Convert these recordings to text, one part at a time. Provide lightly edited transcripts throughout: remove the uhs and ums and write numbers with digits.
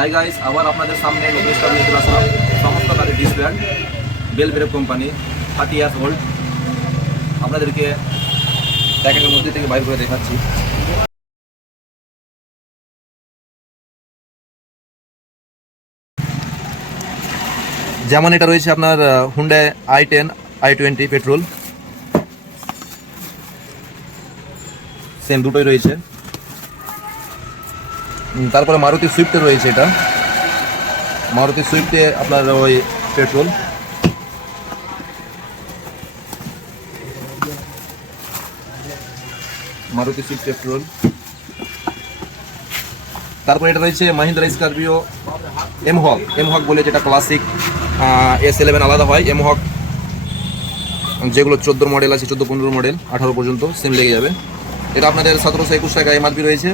Hi guys, আবার আপনাদের সামনে নতুন স্টক নিয়ে চলে আসলাম। সমস্ত গাড়ির ডিসপ্লেয়ার bell brake company 30 years old. আপনাদেরকে প্যাকেটের মধ্যে থেকে বাইর করে দেখাচ্ছি। যেমন এটা রয়েছে আপনার Hyundai i10 i20 petrol, same দুটোই রয়েছে। তারপরে মারুতি সুইফটে রয়েছে, এটা মারুতি সুইফটে আপনার ওই পেট্রোল। Maruti Swift petrol. তারপরে এটা রয়েছে মাহিন্দ্রা স্করপিও এমহক বলে, যেটা ক্লাসিক S11 আলাদা হয়। এমহক যেগুলো 14 মডেল আছে, 14-15 মডেল 18 পর্যন্ত সেম লেগে যাবে। এটা আপনাদের 1721 টাকা এমআরপি রয়েছে।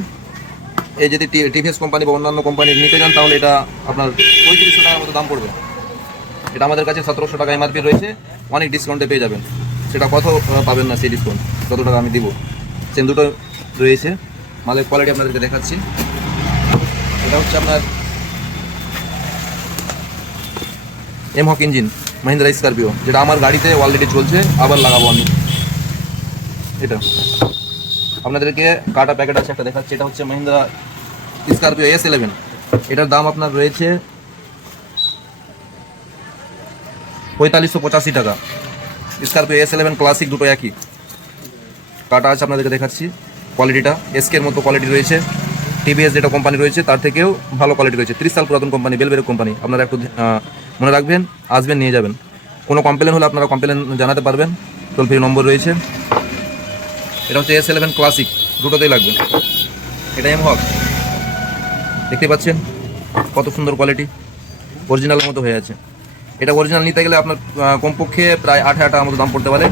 এই যদি টিভিএস কোম্পানি বা অন্যান্য কোম্পানির নিতে যান তাহলে এটা আপনার 3500 টাকার মতো দাম পড়বে। এটা আমাদের কাছে 1700 টাকা এমআরপি রয়েছে, অনেক ডিসকাউন্টে পেয়ে যাবেন। সেটা কত পাবেন না সেই ডিসকাউন্ট, কত টাকা আমি দিব। সেম দুটো রয়েছে। মালের কোয়ালিটি আপনাদেরকে দেখাচ্ছি। এটা হচ্ছে আপনার এমহক ইঞ্জিন মাহিন্দ্রা স্করপিও, যেটা আমার গাড়িতে অলরেডি চলছে, আবার লাগাবো আমি। এটা আপনাদেরকে কাটা প্যাকেট আছে একটা দেখাচ্ছি। এটা হচ্ছে মাহিন্দ্রা স্করপিও S11। এটার দাম আপনার রয়েছে 4585 টাকা। স্করপিও S11 ক্লাসিক দুটো একই কাটা আছে, আপনাদেরকে দেখাচ্ছি। কোয়ালিটিটা এসকের মতো কোয়ালিটি রয়েছে। টিভিএস যেটা কোম্পানি রয়েছে তার থেকেও ভালো কোয়ালিটি রয়েছে। 30 সাল পুরাতন কোম্পানি, বেল ব্রেক কোম্পানি। আপনারা একটু মনে রাখবেন, আসবেন, নিয়ে যাবেন। কোনো কমপ্লেন হলে আপনারা কমপ্লেন জানাতে পারবেন, টোল ফ্রি নম্বর রয়েছে। এটা হচ্ছে S11 ক্লাসিক, দুটোতেই লাগবে। এটা এমহক, দেখতে পাচ্ছেন কত সুন্দর কোয়ালিটি, অরিজিনালের মতো হয়ে আছে। এটা অরিজিনাল নিতে গেলে আপনার কমপক্ষে প্রায় 8,000 টাকার মতো দাম পড়তে পারে।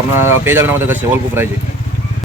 আপনারা পেয়ে যাবেন আমাদের কাছে অল্প প্রাইজে।